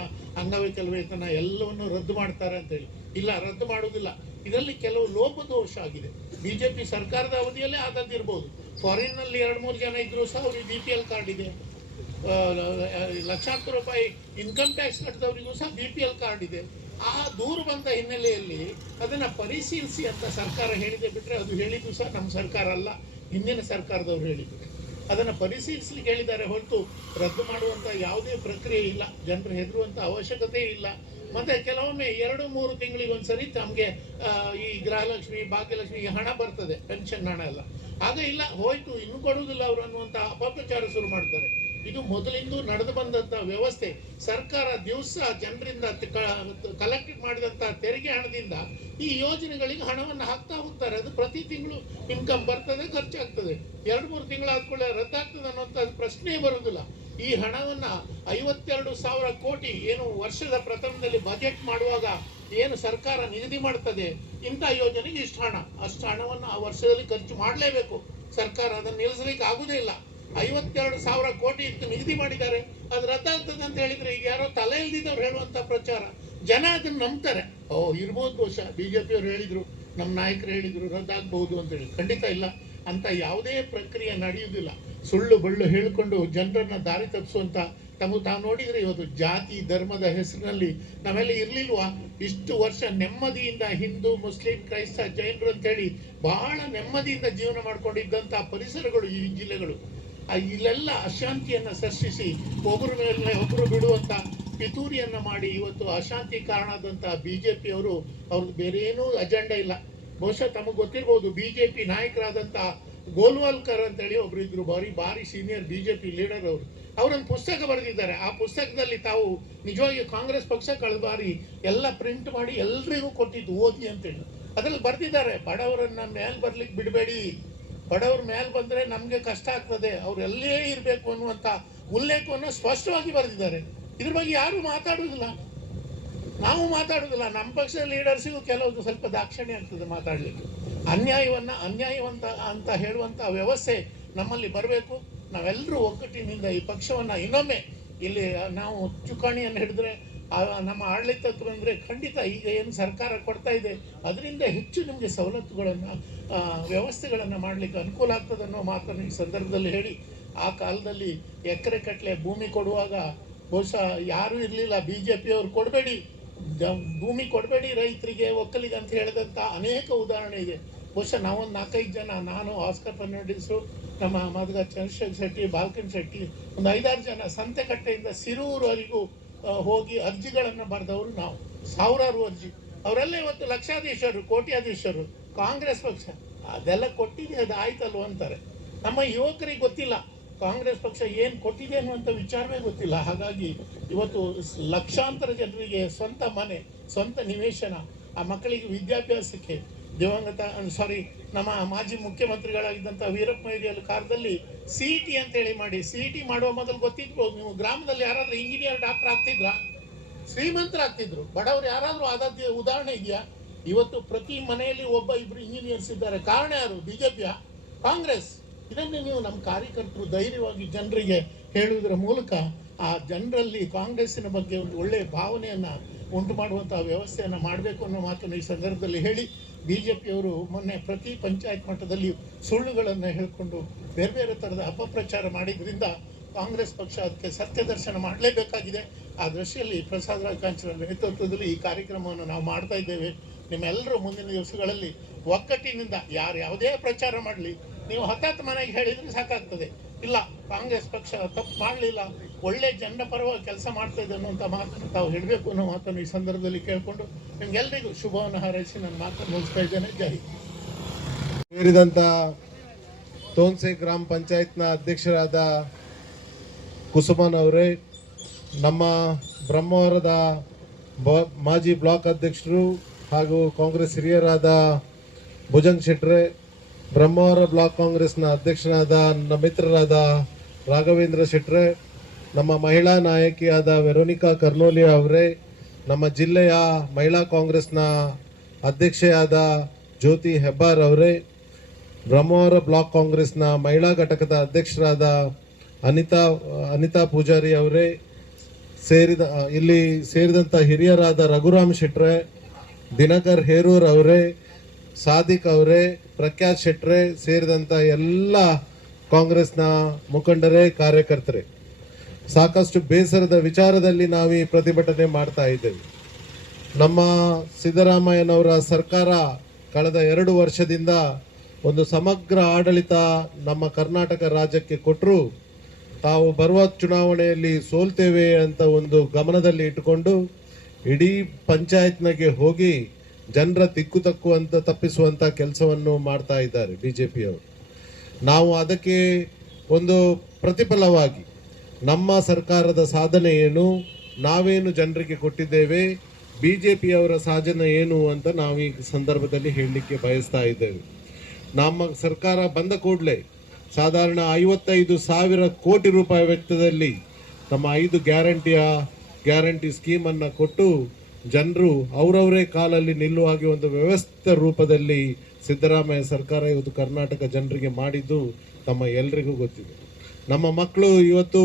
ಅಂಗವಿಕಲ ವೇತನ ಎಲ್ಲವನ್ನು ರದ್ದು ಮಾಡ್ತಾರೆ ಅಂತೇಳಿ. ಇಲ್ಲ, ರದ್ದು ಮಾಡುವುದಿಲ್ಲ. ಇದರಲ್ಲಿ ಕೆಲವು ಲೋಪದೋಷ ಆಗಿದೆ. ಬಿಜೆಪಿ ಸರ್ಕಾರದ ಅವಧಿಯಲ್ಲೇ ಆದದ್ದಿರ್ಬೋದು. ಫಾರಿನ್ನಲ್ಲಿ 2-3 ಜನ ಇದ್ರು ಸಹ ಅವ್ರಿಗೆ BPL ಕಾರ್ಡ್ ಇದೆ. ಲಕ್ಷಾಂತರ ರೂಪಾಯಿ ಇನ್ಕಮ್ ಟ್ಯಾಕ್ಸ್ ಕಟ್ಟಿದವರಿಗೂ ಸಹ BPL ಕಾರ್ಡ್ ಇದೆ. ಆ ದೂರು ಬಂದ ಹಿನ್ನೆಲೆಯಲ್ಲಿ ಅದನ್ನ ಪರಿಶೀಲಿಸಿ ಅಂತ ಸರ್ಕಾರ ಹೇಳಿದೆ. ಬಿಟ್ರೆ ಅದು ಹೇಳಿದ್ದು ಸಹ ನಮ್ಮ ಸರ್ಕಾರ ಅಲ್ಲ, ಹಿಂದಿನ ಸರ್ಕಾರದವರು ಹೇಳಿದ್ರು. ಅದನ್ನ ಪರಿಶೀಲಿಸಲಿಕ್ಕೆ ಹೇಳಿದ್ದಾರೆ ಹೊರತು ರದ್ದು ಮಾಡುವಂತ ಯಾವುದೇ ಪ್ರಕ್ರಿಯೆ ಇಲ್ಲ. ಜನರು ಹೆದರುವಂತ ಅವಶ್ಯಕತೆ ಇಲ್ಲ. ಮತ್ತೆ ಕೆಲವೊಮ್ಮೆ 2-3 ತಿಂಗಳಿಗೊಂದ್ಸರಿ ತಮಗೆ ಈ ಗೃಹಲಕ್ಷ್ಮಿ, ಭಾಗ್ಯಲಕ್ಷ್ಮಿ ಹಣ ಬರ್ತದೆ, ಪೆನ್ಷನ್ ಹಣ ಎಲ್ಲ. ಆಗ ಇಲ್ಲ, ಹೋಯ್ತು, ಇನ್ನು ಕೊಡುವುದಿಲ್ಲ ಅವರು ಅನ್ನುವಂತ ಅಪಪ್ರಚಾರ ಶುರು ಮಾಡ್ತಾರೆ. ಇದು ಮೊದಲಿಂದ ನಡೆದು ಬಂದಂತ ವ್ಯವಸ್ಥೆ. ಸರ್ಕಾರ ದಿವಸ ಜನರಿಂದ ಕಲೆಕ್ಟ್ ಮಾಡಿದಂತ ತೆರಿಗೆ ಹಣದಿಂದ ಈ ಯೋಜನೆಗಳಿಗೆ ಹಣವನ್ನು ಹಾಕ್ತಾ ಹೋಗ್ತಾರೆ. ಅದು ಪ್ರತಿ ತಿಂಗಳು ಇನ್ಕಮ್ ಬರ್ತದೆ, ಖರ್ಚಾಗ್ತದೆ. 2-3 ತಿಂಗಳಾದ್ಕೊಳ್ಳೆ ರದ್ದಾಗ್ತದೆ ಅನ್ನೋಂಥ ಪ್ರಶ್ನೆ ಬರುವುದಿಲ್ಲ. ಈ ಹಣವನ್ನ 52,000 ಕೋಟಿ ಏನು ವರ್ಷದ ಪ್ರಥಮದಲ್ಲಿ ಬಜೆಟ್ ಮಾಡುವಾಗ ಏನು ಸರ್ಕಾರ ನಿಗದಿ ಮಾಡ್ತದೆ, ಇಂಥ ಯೋಜನೆಗೆ ಇಷ್ಟು ಹಣ, ಅಷ್ಟು ಹಣವನ್ನು ಆ ವರ್ಷದಲ್ಲಿ ಖರ್ಚು ಮಾಡಲೇಬೇಕು. ಸರ್ಕಾರ ಅದನ್ನು ನಿಲ್ಲಿಸಲಿಕ್ಕೆ ಆಗುದೇ ಇಲ್ಲ. 52,000 ಕೋಟಿ ಇತ್ತು ನಿಗದಿ ಮಾಡಿದ್ದಾರೆ, ಅದು ರದ್ದಾಗ್ತದೆ ಅಂತ ಹೇಳಿದ್ರೆ ಈಗ ಯಾರೋ ತಲೆ ಇಲ್ದಿದ್ದವ್ರು ಹೇಳುವಂತ ಪ್ರಚಾರ. ಜನ ಅದನ್ನ ನಂಬ್ತಾರೆ. ಇರ್ಬೋದು, ಬಹುಶಃ ಬಿಜೆಪಿಯವರು ಹೇಳಿದ್ರು, ನಮ್ಮ ನಾಯಕರು ಹೇಳಿದ್ರು ರದ್ದಾಗಬಹುದು ಅಂತ ಹೇಳಿ. ಖಂಡಿತ ಇಲ್ಲ, ಅಂತ ಯಾವುದೇ ಪ್ರಕ್ರಿಯೆ ನಡೆಯುವುದಿಲ್ಲ. ಸುಳ್ಳು ಬಳ್ಳು ಹೇಳಿಕೊಂಡು ಜನರನ್ನ ದಾರಿ ತಪ್ಪಿಸುವಂತ ತಾವು ನೋಡಿದ್ರೆ ಇವತ್ತು ಜಾತಿ ಧರ್ಮದ ಹೆಸರಿನಲ್ಲಿ ನಾವೆಲ್ಲ ಇರ್ಲಿಲ್ವಾ? ಇಷ್ಟು ವರ್ಷ ನೆಮ್ಮದಿಯಿಂದ ಹಿಂದೂ, ಮುಸ್ಲಿಂ, ಕ್ರೈಸ್ತ, ಜೈನರು ಅಂತೇಳಿ ಬಹಳ ನೆಮ್ಮದಿಯಿಂದ ಜೀವನ ಮಾಡ್ಕೊಂಡಿದ್ದಂತ ಪರಿಸರಗಳು ಈ ಜಿಲ್ಲೆಗಳು. ಇಲ್ಲೆಲ್ಲ ಅಶಾಂತಿಯನ್ನ ಸೃಷ್ಟಿಸಿ ಒಬ್ಬರ ಮೇಲೆ ಒಬ್ಬರು ಬಿಡುವಂತ ಪಿತೂರಿಯನ್ನ ಮಾಡಿ ಇವತ್ತು ಅಶಾಂತಿ ಕಾರಣ ಆದಂತ ಬಿಜೆಪಿಯವರು, ಅವ್ರದ್ದು ಬೇರೆ ಏನೂ ಅಜೆಂಡಾ ಇಲ್ಲ. ಬಹುಶಃ ತಮಗೆ ಗೊತ್ತಿರ್ಬೋದು, ಬಿಜೆಪಿ ನಾಯಕರಾದಂತ ಗೋಲ್ವಾಲ್ಕರ್ ಅಂತೇಳಿ ಒಬ್ರು ಇದ್ರು, ಭಾರಿ ಸೀನಿಯರ್ ಬಿಜೆಪಿ ಲೀಡರ್ ಅವರು. ಅವರೊಂದು ಪುಸ್ತಕ ಬರೆದಿದ್ದಾರೆ. ಆ ಪುಸ್ತಕದಲ್ಲಿ ತಾವು ನಿಜವಾಗಿ ಕಾಂಗ್ರೆಸ್ ಪಕ್ಷ ಕಳೆದ ಬಾರಿ ಎಲ್ಲ ಪ್ರಿಂಟ್ ಮಾಡಿ ಎಲ್ರಿಗೂ ಕೊಟ್ಟಿದ್ದು, ಓದಿ ಅಂತೇಳಿ. ಅದ್ರಲ್ಲಿ ಬರ್ದಿದ್ದಾರೆ, ಬಡವರನ್ನ ಮೇಲ್ ಬರ್ಲಿಕ್ಕೆ ಬಿಡಬೇಡಿ, ಬಡವ್ರ ಮೇಲ್ ಬಂದ್ರೆ ನಮ್ಗೆ ಕಷ್ಟ ಆಗ್ತದೆ, ಅವ್ರು ಎಲ್ಲೇ ಇರಬೇಕು ಅನ್ನುವಂತ ಉಲ್ಲೇಖವನ್ನು ಸ್ಪಷ್ಟವಾಗಿ ಬರೆದಿದ್ದಾರೆ. ಇದ್ರ ಬಗ್ಗೆ ಯಾರು ಮಾತಾಡುವುದಿಲ್ಲ, ನಾವು ಮಾತಾಡುವುದಿಲ್ಲ. ನಮ್ಮ ಪಕ್ಷದ ಲೀಡರ್ಸಿಗೂ ಕೆಲವು ಸ್ವಲ್ಪ ದಾಕ್ಷಿಣ್ಯ ಆಗ್ತದೆ ಮಾತಾಡ್ಲಿಕ್ಕೆ. ಅನ್ಯಾಯವಂತ ಅಂತ ಹೇಳುವಂತ ವ್ಯವಸ್ಥೆ ನಮ್ಮಲ್ಲಿ ಬರಬೇಕು. ನಾವೆಲ್ಲರೂ ಒಗ್ಗಟ್ಟಿನಿಂದ ಈ ಪಕ್ಷವನ್ನ ಇನ್ನೊಮ್ಮೆ ಇಲ್ಲಿ ನಾವು ಚುಕ್ಕಾಣಿಯನ್ನು ಹಿಡಿದ್ರೆ ನಮ್ಮ ಆಡಳಿತಕ್ಕೆ ಬಂದರೆ ಖಂಡಿತ ಈಗ ಏನು ಸರ್ಕಾರ ಕೊಡ್ತಾ ಇದೆ ಅದರಿಂದ ಹೆಚ್ಚು ನಿಮಗೆ ಸವಲತ್ತುಗಳನ್ನು ವ್ಯವಸ್ಥೆಗಳನ್ನು ಮಾಡಲಿಕ್ಕೆ ಅನುಕೂಲ ಆಗ್ತದೆ ಅನ್ನೋ ಮಾತನ್ನು ಈ ಸಂದರ್ಭದಲ್ಲಿ ಹೇಳಿ, ಆ ಕಾಲದಲ್ಲಿ ಎಕರೆ ಕಟ್ಟಲೆ ಭೂಮಿ ಕೊಡುವಾಗ ಬಹುಶಃ ಯಾರೂ ಇರಲಿಲ್ಲ, BJPಯವರು ಕೊಡಬೇಡಿ ಭೂಮಿ ಕೊಡಬೇಡಿ ರೈತರಿಗೆ ಒಕ್ಕಲಿಗೆ ಅಂತ ಹೇಳಿದಂಥ ಅನೇಕ ಉದಾಹರಣೆ ಇದೆ. ಬಹುಶಃ ನಾವೊಂದು 4-5 ಜನ, ನಾನು, ಆಸ್ಕರ್ ಫರ್ನಾಂಡಿಸು, ನಮ್ಮ ಮದುಗ ಚಂದ್ರಶೇಖರ್ ಶೆಟ್ಟಿ, ಬಾಲ್ಕನ್ ಶೆಟ್ಟಿ, ಒಂದು 5-6 ಜನ ಸಂತೆಕಟ್ಟೆಯಿಂದ ಸಿರೂರವರೆಗೂ ಹೋಗಿ ಅರ್ಜಿಗಳನ್ನು ಬರೆದವರು ನಾವು, ಸಾವಿರಾರು ಅರ್ಜಿ. ಅವರೆಲ್ಲ ಇವತ್ತು ಲಕ್ಷಾಧೀಶರು, ಕೋಟ್ಯಾಧೀಶರು. ಕಾಂಗ್ರೆಸ್ ಪಕ್ಷ ಅದೆಲ್ಲ ಕೊಟ್ಟಿದೆ, ಅದು ಆಯ್ತಲ್ವ ಅಂತಾರೆ. ನಮ್ಮ ಯುವಕರಿಗೆ ಗೊತ್ತಿಲ್ಲ ಕಾಂಗ್ರೆಸ್ ಪಕ್ಷ ಏನು ಕೊಟ್ಟಿದೆ ಅನ್ನುವಂಥ ವಿಚಾರವೇ ಗೊತ್ತಿಲ್ಲ. ಹಾಗಾಗಿ ಇವತ್ತು ಲಕ್ಷಾಂತರ ಜನರಿಗೆ ಸ್ವಂತ ಮನೆ, ಸ್ವಂತ ನಿವೇಶನ, ಆ ಮಕ್ಕಳಿಗೆ ವಿದ್ಯಾಭ್ಯಾಸಕ್ಕೆ ನಮ್ಮ ಮಾಜಿ ಮುಖ್ಯಮಂತ್ರಿಗಳಾಗಿದ್ದಂಥ ವೀರಪ್ಪ ಮೊಯ್ಲಿ ಕಾಲದಲ್ಲಿ CET ಅಂತೇಳಿ ಮಾಡಿ, CET ಮಾಡುವ ಮೊದಲು ಗೊತ್ತಿದ್ರು ನೀವು ಗ್ರಾಮದಲ್ಲಿ ಯಾರಾದರೂ ಇಂಜಿನಿಯರ್ ಡಾಕ್ಟರ್ ಆಗ್ತಿದ್ರಾ? ಶ್ರೀಮಂತರಾಗ್ತಿದ್ರು. ಬಡವರು ಯಾರಾದರೂ ಆದದ್ದು ಉದಾಹರಣೆ ಇದೆಯಾ? ಇವತ್ತು ಪ್ರತಿ ಮನೆಯಲ್ಲಿ ಒಬ್ಬ ಇಬ್ಬರು ಇಂಜಿನಿಯರ್ಸ್ ಇದ್ದಾರೆ. ಕಾರಣ ಯಾರು? BJPಯ, ಕಾಂಗ್ರೆಸ್? ಇದನ್ನೇ ನೀವು ನಮ್ಮ ಕಾರ್ಯಕರ್ತರು ಧೈರ್ಯವಾಗಿ ಜನರಿಗೆ ಹೇಳುವುದರ ಮೂಲಕ ಆ ಜನರಲ್ಲಿ ಕಾಂಗ್ರೆಸ್ಸಿನ ಬಗ್ಗೆ ಒಂದು ಒಳ್ಳೆಯ ಭಾವನೆಯನ್ನು ಉಂಟು ಮಾಡುವಂಥ ವ್ಯವಸ್ಥೆಯನ್ನು ಮಾಡಬೇಕು ಅನ್ನೋ ಮಾತನ್ನು ಈ ಸಂದರ್ಭದಲ್ಲಿ ಹೇಳಿ, BJPಯವರು ಮೊನ್ನೆ ಪ್ರತಿ ಪಂಚಾಯತ್ ಮಟ್ಟದಲ್ಲಿ ಸುಳ್ಳುಗಳನ್ನು ಹೇಳಿಕೊಂಡು ಬೇರೆ ಬೇರೆ ಥರದ ಅಪಪ್ರಚಾರ ಮಾಡಿದ್ರಿಂದ ಕಾಂಗ್ರೆಸ್ ಪಕ್ಷ ಅದಕ್ಕೆ ಸತ್ಯ ದರ್ಶನ ಮಾಡಲೇಬೇಕಾಗಿದೆ. ಆ ದೃಷ್ಟಿಯಲ್ಲಿ ಪ್ರಸಾದ್ ರಾಜ್ ಕಾಂಚನ ನೇತೃತ್ವದಲ್ಲಿ ಈ ಕಾರ್ಯಕ್ರಮವನ್ನು ನಾವು ಮಾಡ್ತಾ ಇದ್ದೇವೆ. ನಿಮ್ಮೆಲ್ಲರೂ ಮುಂದಿನ ದಿವಸಗಳಲ್ಲಿ ಒಗ್ಗಟ್ಟಿನಿಂದ ಯಾರು ಯಾವುದೇ ಪ್ರಚಾರ ಮಾಡಲಿ, ನೀವು 10 ಮನೆಗೆ ಹೇಳಿದರೆ ಸಾಕಾಗ್ತದೆ. ಇಲ್ಲ, ಕಾಂಗ್ರೆಸ್ ಪಕ್ಷ ತಪ್ಪು ಮಾಡಲಿಲ್ಲ, ಒಳ್ಳೆ ಜನರ ಪರವಾಗಿ ಕೆಲಸ ಮಾಡ್ತಾ ಇದೆ ಅನ್ನುವಂಥ ಮಾತನ್ನು ತಾವು ಹೇಳಬೇಕು ಅನ್ನೋ ಮಾತನ್ನು ಈ ಸಂದರ್ಭದಲ್ಲಿ ಕೇಳಿಕೊಂಡು ನಿಮ್ಗೆಲ್ಲರಿಗೂ ಶುಭವನ್ನು ಹಾರೈಸಿ ನನ್ನ ಮಾತನ್ನು ಮುಗಿಸ್ತಾ ಇದ್ದೇನೆ. ಜೈ ಹಿಂದ್. ಸೇರಿದಂಥ ತೋನ್ಸೆ ಗ್ರಾಮ ಪಂಚಾಯತ್ನ ಅಧ್ಯಕ್ಷರಾದ ಕುಸುಮನ್ ಅವರೇ, ನಮ್ಮ ಬ್ರಹ್ಮವರದ ಮಾಜಿ ಬ್ಲಾಕ್ ಅಧ್ಯಕ್ಷರು ಹಾಗೂ ಕಾಂಗ್ರೆಸ್ ಹಿರಿಯರಾದ ಭುಜಂಗ್ ಶೆಟ್ರೆ, ಬ್ರಹ್ಮವರ ಬ್ಲಾಕ್ ಕಾಂಗ್ರೆಸ್ನ ಅಧ್ಯಕ್ಷರಾದ ನನ್ನ ಮಿತ್ರರಾದ ರಾಘವೇಂದ್ರ ಶೆಟ್ರೆ, ನಮ್ಮ ಮಹಿಳಾ ನಾಯಕಿಯಾದ ವೆರೋನಿಕಾ ಕರ್ನೋಲಿಯಾ ಅವರೇ, ನಮ್ಮ ಜಿಲ್ಲೆಯ ಮಹಿಳಾ ಕಾಂಗ್ರೆಸ್ನ ಅಧ್ಯಕ್ಷೆಯಾದ ಜ್ಯೋತಿ ಹೆಬ್ಬಾರ್ ಅವರೇ, ಬ್ರಹ್ಮವರ ಬ್ಲಾಕ್ ಕಾಂಗ್ರೆಸ್ನ ಮಹಿಳಾ ಘಟಕದ ಅಧ್ಯಕ್ಷರಾದ ಅನಿತಾ ಪೂಜಾರಿ ಅವರೇ, ಇಲ್ಲಿ ಸೇರಿದಂಥ ಹಿರಿಯರಾದ ರಘುರಾಮ್ ಶೆಟ್ರೆ, ದಿನಕರ್ ಹೇರೂರ್ ಅವರೇ, ಸಾದಿಕ್ ಅವರೇ, ಪ್ರಖ್ಯಾತ್ ಶೆಟ್ರೆ ಸೇರಿದಂಥ ಎಲ್ಲ ಕಾಂಗ್ರೆಸ್ನ ಮುಖಂಡರೇ, ಕಾರ್ಯಕರ್ತರೇ, ಸಾಕಷ್ಟು ಬೇಸರದ ವಿಚಾರದಲ್ಲಿ ನಾವು ಈ ಪ್ರತಿಭಟನೆ ಮಾಡ್ತಾ ಇದ್ದೇವೆ. ನಮ್ಮ ಸಿದ್ದರಾಮಯ್ಯನವರ ಸರ್ಕಾರ ಕಳೆದ 2 ವರ್ಷದಿಂದ ಒಂದು ಸಮಗ್ರ ಆಡಳಿತ ನಮ್ಮ ಕರ್ನಾಟಕ ರಾಜ್ಯಕ್ಕೆ ಕೊಟ್ಟರು. ತಾವು ಬರುವ ಚುನಾವಣೆಯಲ್ಲಿ ಸೋಲ್ತೇವೆ ಅಂತ ಒಂದು ಗಮನದಲ್ಲಿ ಇಟ್ಟುಕೊಂಡು ಇಡೀ ಪಂಚಾಯತ್ನಾಗೆ ಹೋಗಿ ಜನರ ತಿಕ್ಕು ತಕ್ಕುವಂತ ತಪ್ಪಿಸುವಂತ ಕೆಲಸವನ್ನು ಮಾಡ್ತಾ ಇದ್ದಾರೆ BJPಯವರು. ನಾವು ಅದಕ್ಕೆ ಒಂದು ಪ್ರತಿಫಲವಾಗಿ ನಮ್ಮ ಸರ್ಕಾರದ ಸಾಧನೆ ಏನು, ನಾವೇನು ಜನರಿಗೆ ಕೊಟ್ಟಿದ್ದೇವೆ, BJPಯವರ ಸಾಧನೆ ಏನು ಅಂತ ನಾವು ಈ ಸಂದರ್ಭದಲ್ಲಿ ಹೇಳಲಿಕ್ಕೆ ಬಯಸ್ತಾ ಇದ್ದೇವೆ. ನಮ್ಮ ಸರ್ಕಾರ ಬಂದ ಕೂಡಲೇ ಸಾಧಾರಣ 55,000 ಕೋಟಿ ರೂಪಾಯಿ ವೆಚ್ಚದಲ್ಲಿ ತಮ್ಮ 5 ಗ್ಯಾರಂಟಿ ಸ್ಕೀಮನ್ನು ಕೊಟ್ಟು ಜನರು ಅವರವರೇ ಕಾಲಲ್ಲಿ ನಿಲ್ಲುವ ಹಾಗೆ ಒಂದು ವ್ಯವಸ್ಥಿತ ರೂಪದಲ್ಲಿ ಸಿದ್ದರಾಮಯ್ಯ ಸರ್ಕಾರ ಇವತ್ತು ಕರ್ನಾಟಕ ಜನರಿಗೆ ಮಾಡಿದ್ದು ತಮ್ಮ ಎಲ್ರಿಗೂ ಗೊತ್ತಿದೆ. ನಮ್ಮ ಮಕ್ಕಳು ಇವತ್ತು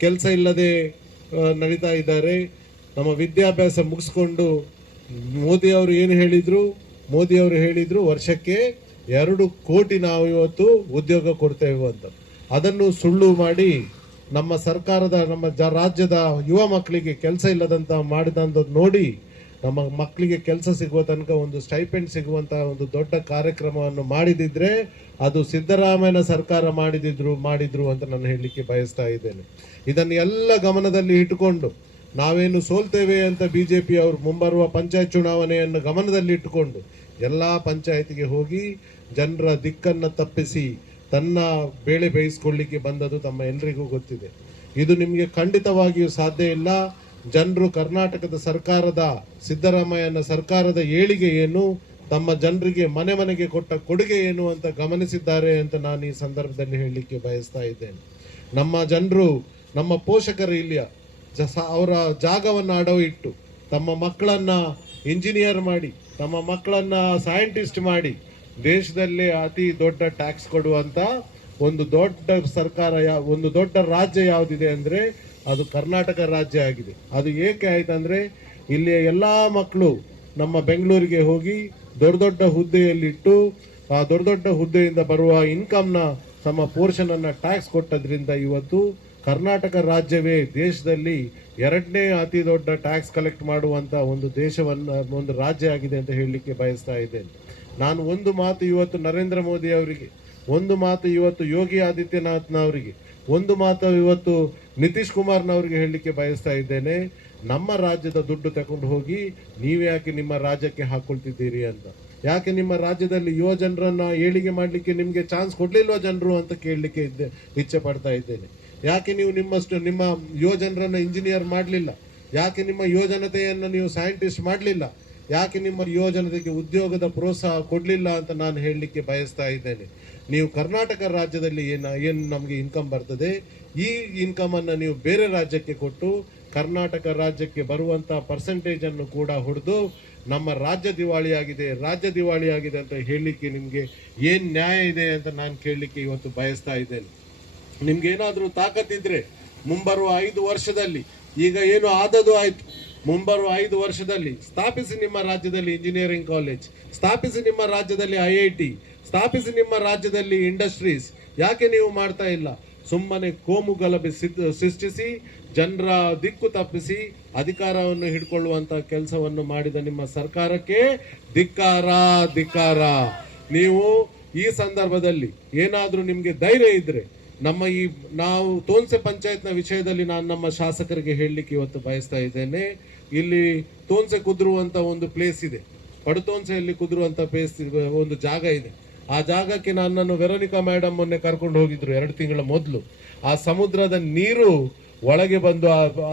ಕೆಲಸ ಇಲ್ಲದೆ ನಡೀತಾ ಇದ್ದಾರೆ. ನಮ್ಮ ವಿದ್ಯಾಭ್ಯಾಸ ಮುಗಿಸ್ಕೊಂಡು ಮೋದಿಯವರು ಏನು ಹೇಳಿದ್ರು? ಮೋದಿಯವರು ಹೇಳಿದ್ರು ವರ್ಷಕ್ಕೆ 2 ಕೋಟಿ ನಾವು ಇವತ್ತು ಉದ್ಯೋಗ ಕೊಡ್ತೇವೆ ಅಂತ. ಅದನ್ನು ಸುಳ್ಳು ಮಾಡಿ ನಮ್ಮ ಸರ್ಕಾರದ ನಮ್ಮ ರಾಜ್ಯದ ಯುವ ಮಕ್ಕಳಿಗೆ ಕೆಲಸ ಇಲ್ಲದಂತ ಮಾಡಿದಂತ ನೋಡಿ ನಮ್ಮ ಮಕ್ಕಳಿಗೆ ಕೆಲಸ ಸಿಗುವ ತನಕ ಒಂದು ಸ್ಟೈಪೆಂಡ್ ಸಿಗುವಂತ ಒಂದು ದೊಡ್ಡ ಕಾರ್ಯಕ್ರಮವನ್ನು ಮಾಡಿದಿದ್ರೆ ಅದು ಸಿದ್ದರಾಮಯ್ಯನ ಸರ್ಕಾರ ಮಾಡಿದ್ರು ಅಂತ ನಾನು ಹೇಳಲಿಕ್ಕೆ ಬಯಸ್ತಾ ಇದ್ದೇನೆ. ಇದನ್ನು ಎಲ್ಲ ಗಮನದಲ್ಲಿ ಇಟ್ಟುಕೊಂಡು ನಾವೇನು ಸೋಲ್ತೇವೆ ಅಂತ BJP ಅವರು ಮುಂಬರುವ ಪಂಚಾಯತ್ ಚುನಾವಣೆಯನ್ನು ಗಮನದಲ್ಲಿ ಇಟ್ಟುಕೊಂಡು ಎಲ್ಲ ಪಂಚಾಯತಿಗೆ ಹೋಗಿ ಜನರ ದಿಕ್ಕನ್ನು ತಪ್ಪಿಸಿ ತನ್ನ ಬೇಳೆ ಬೇಯಿಸ್ಕೊಳ್ಳಿಕ್ಕೆ ಬಂದದ್ದು ತಮ್ಮ ಎಲ್ರಿಗೂ ಗೊತ್ತಿದೆ. ಇದು ನಿಮಗೆ ಖಂಡಿತವಾಗಿಯೂ ಸಾಧ್ಯ ಇಲ್ಲ. ಜನರು ಕರ್ನಾಟಕದ ಸರ್ಕಾರದ ಸಿದ್ದರಾಮಯ್ಯನ ಸರ್ಕಾರದ ಏಳಿಗೆ ಏನು, ತಮ್ಮ ಜನರಿಗೆ ಮನೆ ಮನೆಗೆ ಕೊಟ್ಟ ಕೊಡುಗೆ ಏನು ಅಂತ ಗಮನಿಸಿದ್ದಾರೆ ಅಂತ ನಾನು ಈ ಸಂದರ್ಭದಲ್ಲಿ ಹೇಳಲಿಕ್ಕೆ ಬಯಸ್ತಾ ಇದ್ದೇನೆ. ನಮ್ಮ ಜನರು, ನಮ್ಮ ಪೋಷಕರು ಇಲ್ಲಿಯ ಅವರ ಜಾಗವನ್ನು ಅಡವು ಇಟ್ಟು ತಮ್ಮ ಮಕ್ಕಳನ್ನ ಇಂಜಿನಿಯರ್ ಮಾಡಿ, ತಮ್ಮ ಮಕ್ಕಳನ್ನ ಸೈಂಟಿಸ್ಟ್ ಮಾಡಿ ದೇಶದಲ್ಲೇ ಅತಿ ದೊಡ್ಡ ಟ್ಯಾಕ್ಸ್ ಕೊಡುವಂತ ಒಂದು ದೊಡ್ಡ ಸರ್ಕಾರ, ಒಂದು ದೊಡ್ಡ ರಾಜ್ಯ ಯಾವುದಿದೆ ಅಂದ್ರೆ ಅದು ಕರ್ನಾಟಕ ರಾಜ್ಯ ಆಗಿದೆ. ಅದು ಏಕೆ ಆಯ್ತಂದ್ರೆ ಇಲ್ಲಿ ಎಲ್ಲಾ ಮಕ್ಕಳು ನಮ್ಮ ಬೆಂಗಳೂರಿಗೆ ಹೋಗಿ ದೊಡ್ಡ ದೊಡ್ಡ ಹುದ್ದೆಯಲ್ಲಿಟ್ಟು ಆ ದೊಡ್ಡ ದೊಡ್ಡ ಹುದ್ದೆಯಿಂದ ಬರುವ ಇನ್ಕಮ್ನ ತಮ್ಮ ಪೋರ್ಷನ್ ಅನ್ನ ಟ್ಯಾಕ್ಸ್ ಕೊಟ್ಟದ್ರಿಂದ ಇವತ್ತು ಕರ್ನಾಟಕ ರಾಜ್ಯವೇ ದೇಶದಲ್ಲಿ 2ನೇ ಅತಿ ದೊಡ್ಡ ಟ್ಯಾಕ್ಸ್ ಕಲೆಕ್ಟ್ ಮಾಡುವಂತ ಒಂದು ರಾಜ್ಯ ಆಗಿದೆ ಅಂತ ಹೇಳಲಿಕ್ಕೆ ಬಯಸ್ತಾ ಇದ್ದೇನೆ. ನಾನು ಒಂದು ಮಾತು ಇವತ್ತು ನರೇಂದ್ರ ಮೋದಿ ಅವರಿಗೆ, ಒಂದು ಮಾತು ಇವತ್ತು ಯೋಗಿ ಆದಿತ್ಯನಾಥ್ನವರಿಗೆ, ಒಂದು ಮಾತು ಇವತ್ತು ನಿತೀಶ್ ಕುಮಾರ್ನವರಿಗೆ ಹೇಳಲಿಕ್ಕೆ ಬಯಸ್ತಾ ಇದ್ದೇನೆ. ನಮ್ಮ ರಾಜ್ಯದ ದುಡ್ಡು ತಗೊಂಡು ಹೋಗಿ ನೀವು ಯಾಕೆ ನಿಮ್ಮ ರಾಜ್ಯಕ್ಕೆ ಹಾಕೊಳ್ತಿದ್ದೀರಿ ಅಂತ. ಯಾಕೆ ನಿಮ್ಮ ರಾಜ್ಯದಲ್ಲಿ ಯುವ ಜನರನ್ನ ಏಳಿಗೆ ಮಾಡಲಿಕ್ಕೆ ನಿಮಗೆ ಚಾನ್ಸ್ ಕೊಡ್ಲಿಲ್ವಾ ಜನರು ಅಂತ ಕೇಳಲಿಕ್ಕೆ ಇಚ್ಛೆ ಪಡ್ತಾ ಇದ್ದೇನೆ. ಯಾಕೆ ನೀವು ನಿಮ್ಮ ಯುವ ಜನರನ್ನ ಇಂಜಿನಿಯರ್ ಮಾಡಲಿಲ್ಲ? ಯಾಕೆ ನಿಮ್ಮ ಯುವ ಜನತೆಯನ್ನು ನೀವು ಸೈಂಟಿಸ್ಟ್ ಮಾಡಲಿಲ್ಲ? ಯಾಕೆ ನಿಮ್ಮ ಯುವ ಜನತೆಗೆ ಉದ್ಯೋಗದ ಪ್ರೋತ್ಸಾಹ ಕೊಡಲಿಲ್ಲ ಅಂತ ನಾನು ಹೇಳಲಿಕ್ಕೆ ಬಯಸ್ತಾ ಇದ್ದೇನೆ. ನೀವು ಕರ್ನಾಟಕ ರಾಜ್ಯದಲ್ಲಿ ಏನು ನಮಗೆ ಇನ್ಕಮ್ ಬರ್ತದೆ, ಈ ಇನ್ಕಮ್ ಅನ್ನು ನೀವು ಬೇರೆ ರಾಜ್ಯಕ್ಕೆ ಕೊಟ್ಟು ಕರ್ನಾಟಕ ರಾಜ್ಯಕ್ಕೆ ಬರುವಂತ ಪರ್ಸೆಂಟೇಜ್ ಅನ್ನು ಕೂಡ ಹೊಡೆದು ನಮ್ಮ ರಾಜ್ಯ ದಿವಾಳಿಯಾಗಿದೆ ಅಂತ ಹೇಳಲಿಕ್ಕೆ ನಿಮಗೆ ಏನ್ ನ್ಯಾಯ ಇದೆ ಅಂತ ನಾನು ಕೇಳಲಿಕ್ಕೆ ಇವತ್ತು ಬಯಸ್ತಾ ಇದ್ದೇನೆ. ನಿಮ್ಗೆ ಏನಾದ್ರೂ ತಾಕತ್ತಿದ್ರೆ ಮುಂಬರುವ 5 ವರ್ಷದಲ್ಲಿ, ಈಗ ಏನು ಆದದ್ದು ಆಯ್ತು, ಮುಂಬರುವ 5 ವರ್ಷದಲ್ಲಿ ಸ್ಥಾಪಿಸಿ ನಿಮ್ಮ ರಾಜ್ಯದಲ್ಲಿ ಇಂಜಿನಿಯರಿಂಗ್ ಕಾಲೇಜ್, ಸ್ಥಾಪಿಸಿ ನಿಮ್ಮ ರಾಜ್ಯದಲ್ಲಿ IIT, ಸ್ಥಾಪಿಸಿ ನಿಮ್ಮ ರಾಜ್ಯದಲ್ಲಿ ಇಂಡಸ್ಟ್ರೀಸ್. ಯಾಕೆ ನೀವು ಮಾಡ್ತಾ ಇಲ್ಲ? ಸುಮ್ಮನೆ ಕೋಮು ಗಲಭೆ ಸೃಷ್ಟಿಸಿ ಜನರ ದಿಕ್ಕು ತಪ್ಪಿಸಿ ಅಧಿಕಾರವನ್ನು ಹಿಡ್ಕೊಳ್ಳುವಂತ ಕೆಲಸವನ್ನು ಮಾಡಿದ ನಿಮ್ಮ ಸರ್ಕಾರಕ್ಕೆ ಧಿಕ್ಕಾರ. ನೀವು ಈ ಸಂದರ್ಭದಲ್ಲಿ ಏನಾದ್ರೂ ನಿಮ್ಗೆ ಧೈರ್ಯ ಇದ್ರೆ ನಾವು ತೋನ್ಸೆ ಪಂಚಾಯತ್ನ ವಿಷಯದಲ್ಲಿ ನಾನು ನಮ್ಮ ಶಾಸಕರಿಗೆ ಹೇಳಲಿಕ್ಕೆ ಇವತ್ತು ಬಯಸ್ತಾ ಇದ್ದೇನೆ. ಇಲ್ಲಿ ತೋನ್ಸೆ ಕುದುರುವಂತ ಒಂದು ಪ್ಲೇಸ್ ಇದೆ, ಪಡುತೋನ್ಸೆಯಲ್ಲಿ ಕುದುರುವಂತ ಪ್ಲೇಸ್ ಒಂದು ಜಾಗ ಇದೆ. ಆ ಜಾಗಕ್ಕೆ ನನ್ನನ್ನು ವೆರೋನಿಕಾ ಮೇಡಮ್ ಮೊನ್ನೆ ಕರ್ಕೊಂಡು ಹೋಗಿದ್ರು 2 ತಿಂಗಳ ಮೊದಲು. ಆ ಸಮುದ್ರದ ನೀರು ಒಳಗೆ ಬಂದು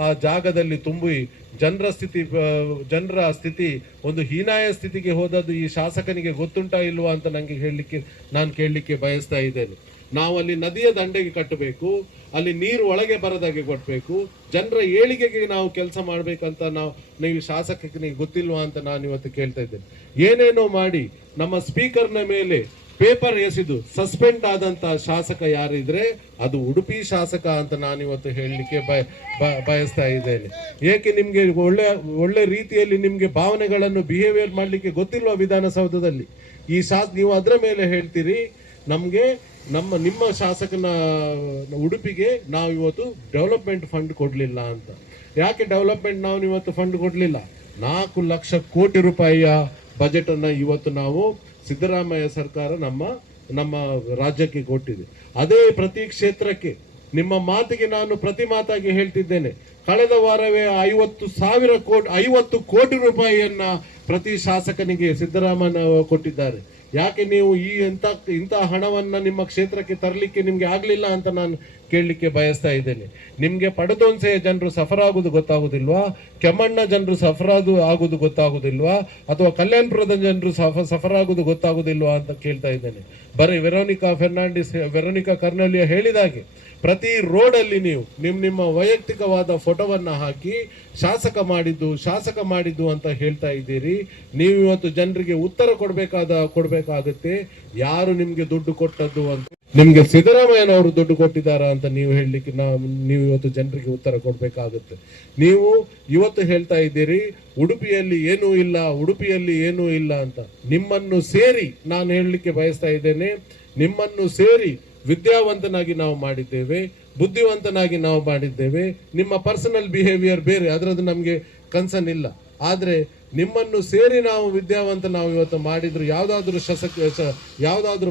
ಆ ಜಾಗದಲ್ಲಿ ತುಂಬಿ ಜನರ ಸ್ಥಿತಿ ಒಂದು ಹೀನಾಯ ಸ್ಥಿತಿಗೆ ಹೋದದ್ದು ಈ ಶಾಸಕನಿಗೆ ಗೊತ್ತುಂಟಾ ಇಲ್ವಾ ಅಂತ ನಾನು ಕೇಳಲಿಕ್ಕೆ ಬಯಸ್ತಾ ಇದ್ದೇನೆ. ನಾವು ಅಲ್ಲಿ ನದಿಯ ದಂಡೆಗೆ ಕಟ್ಟಬೇಕು, ಅಲ್ಲಿ ನೀರು ಒಳಗೆ ಬರದಾಗೆ ಕೊಟ್ಟಬೇಕು, ಜನರ ಏಳಿಗೆಗೆ ನಾವು ಕೆಲಸ ಮಾಡ್ಬೇಕಂತ ನೀವು ಶಾಸಕನಿಗೆ ಗೊತ್ತಿಲ್ವಾ ಅಂತ ನಾನು ಇವತ್ತು ಕೇಳ್ತಾ ಇದ್ದೇನೆ. ಏನೇನೋ ಮಾಡಿ ನಮ್ಮ ಸ್ಪೀಕರ್ನ ಮೇಲೆ ಪೇಪರ್ ಎಸೆದು ಸಸ್ಪೆಂಡ್ ಆದಂತ ಶಾಸಕ ಯಾರಿದ್ರೆ ಅದು ಉಡುಪಿ ಶಾಸಕ ಅಂತ ನಾನು ಇವತ್ತು ಹೇಳಲಿಕ್ಕೆ ಬಯಸ್ತಾ ಇದ್ದೇನೆ. ಏಕೆ ನಿಮ್ಗೆ ಒಳ್ಳೆ ರೀತಿಯಲ್ಲಿ ನಿಮ್ಗೆ ಭಾವನೆಗಳನ್ನು ಬಿಹೇವಿಯರ್ ಮಾಡ್ಲಿಕ್ಕೆ ಗೊತ್ತಿಲ್ವಾ ವಿಧಾನಸೌಧದಲ್ಲಿ? ನೀವು ಅದರ ಮೇಲೆ ಹೇಳ್ತೀರಿ ನಮ್ಗೆ ನಿಮ್ಮ ಶಾಸಕನ ಉಡುಪಿಗೆ ನಾವು ಇವತ್ತು ಡೆವಲಪ್ಮೆಂಟ್ ಫಂಡ್ ಕೊಡ್ಲಿಲ್ಲ ಅಂತ. ಯಾಕೆ ಡೆವಲಪ್ಮೆಂಟ್ ನಾವು ಇವತ್ತು ಫಂಡ್ ಕೊಡ್ಲಿಲ್ಲ? 4 ಲಕ್ಷ ಕೋಟಿ ರೂಪಾಯಿಯ ಬಜೆಟ್ ಅನ್ನ ಇವತ್ತು ನಾವು ಸಿದ್ದರಾಮಯ್ಯ ಸರ್ಕಾರ ನಮ್ಮ ರಾಜ್ಯಕ್ಕೆ ಕೊಟ್ಟಿದೆ. ಅದೇ ಪ್ರತಿ ಕ್ಷೇತ್ರಕ್ಕೆ ನಿಮ್ಮ ಮಾತಿಗೆ ನಾನು ಪ್ರತಿ ಮಾತಾಗಿ ಹೇಳ್ತಿದ್ದೇನೆ. ಕಳೆದ ವಾರವೇ 50 ಕೋಟಿ ರೂಪಾಯಿಯನ್ನ ಪ್ರತಿ ಶಾಸಕನಿಗೆ ಸಿದ್ದರಾಮಯ್ಯ ಕೊಟ್ಟಿದ್ದಾರೆ. ಯಾಕೆ ನೀವು ಇಂಥ ಹಣವನ್ನ ನಿಮ್ಮ ಕ್ಷೇತ್ರಕ್ಕೆ ತರಲಿಕ್ಕೆ ನಿಮ್ಗೆ ಆಗ್ಲಿಲ್ಲ ಅಂತ ನಾನು ಕೇಳಲಿಕ್ಕೆ ಬಯಸ್ತಾ ಇದ್ದೇನೆ. ನಿಮ್ಗೆ ಪಡತೋನ್ಸೆಯ ಜನರು ಸಫರ್ ಆಗುದು ಗೊತ್ತಾಗುದಿಲ್ವಾ? ಕೆಮ್ಮಣ್ಣ ಜನರು ಸಫರ್ ಆಗುದು ಗೊತ್ತಾಗುದಿಲ್ವಾ? ಅಥವಾ ಕಲ್ಯಾಣಪುರದ ಜನರು ಸಫರ್ ಆಗುದು ಗೊತ್ತಾಗುದಿಲ್ವಾ ಅಂತ ಕೇಳ್ತಾ ಇದ್ದೇನೆ. ಬರೀ ವೆರೋನಿಕಾ ಕರ್ನಲಿಯ ಹೇಳಿದಾಗೆ ಪ್ರತಿ ರೋಡ್ ಅಲ್ಲಿ ನೀವು ನಿಮ್ಮ ವೈಯಕ್ತಿಕವಾದ ಫೋಟೋವನ್ನ ಹಾಕಿ ಶಾಸಕ ಮಾಡಿದ್ದು ಅಂತ ಹೇಳ್ತಾ ಇದ್ದೀರಿ. ನೀವು ಇವತ್ತು ಜನರಿಗೆ ಉತ್ತರ ಕೊಡ್ಬೇಕಾಗುತ್ತೆ. ಯಾರು ನಿಮ್ಗೆ ದುಡ್ಡು ಕೊಟ್ಟದ್ದು ಅಂತ, ನಿಮ್ಗೆ ಸಿದ್ದರಾಮಯ್ಯನವರು ದುಡ್ಡು ಕೊಟ್ಟಿದ್ದಾರಾ ಅಂತ ನೀವು ಹೇಳಲಿಕ್ಕೆ ನೀವು ಇವತ್ತು ಜನರಿಗೆ ಉತ್ತರ ಕೊಡ್ಬೇಕಾಗುತ್ತೆ. ನೀವು ಇವತ್ತು ಹೇಳ್ತಾ ಇದ್ದೀರಿ ಉಡುಪಿಯಲ್ಲಿ ಏನೂ ಇಲ್ಲ ಅಂತ. ನಿಮ್ಮನ್ನು ಸೇರಿ ನಾನು ಹೇಳಲಿಕ್ಕೆ ಬಯಸ್ತಾ ಇದ್ದೇನೆ, ನಿಮ್ಮನ್ನು ಸೇರಿ ವಿದ್ಯಾವಂತನಾಗಿ ನಾವು ಮಾಡಿದ್ದೇವೆ, ಬುದ್ಧಿವಂತನಾಗಿ ನಾವು ಮಾಡಿದ್ದೇವೆ. ನಿಮ್ಮ ಪರ್ಸನಲ್ ಬಿಹೇವಿಯರ್ ಬೇರೆ, ಅದರದ್ದು ನಮಗೆ ಕನ್ಸರ್ನ್ ಇಲ್ಲ. ಆದ್ರೆ ನಿಮ್ಮನ್ನು ಸೇರಿ ನಾವು ಇವತ್ತು ಮಾಡಿದ್ರು ಯಾವ್ದಾದ್ರು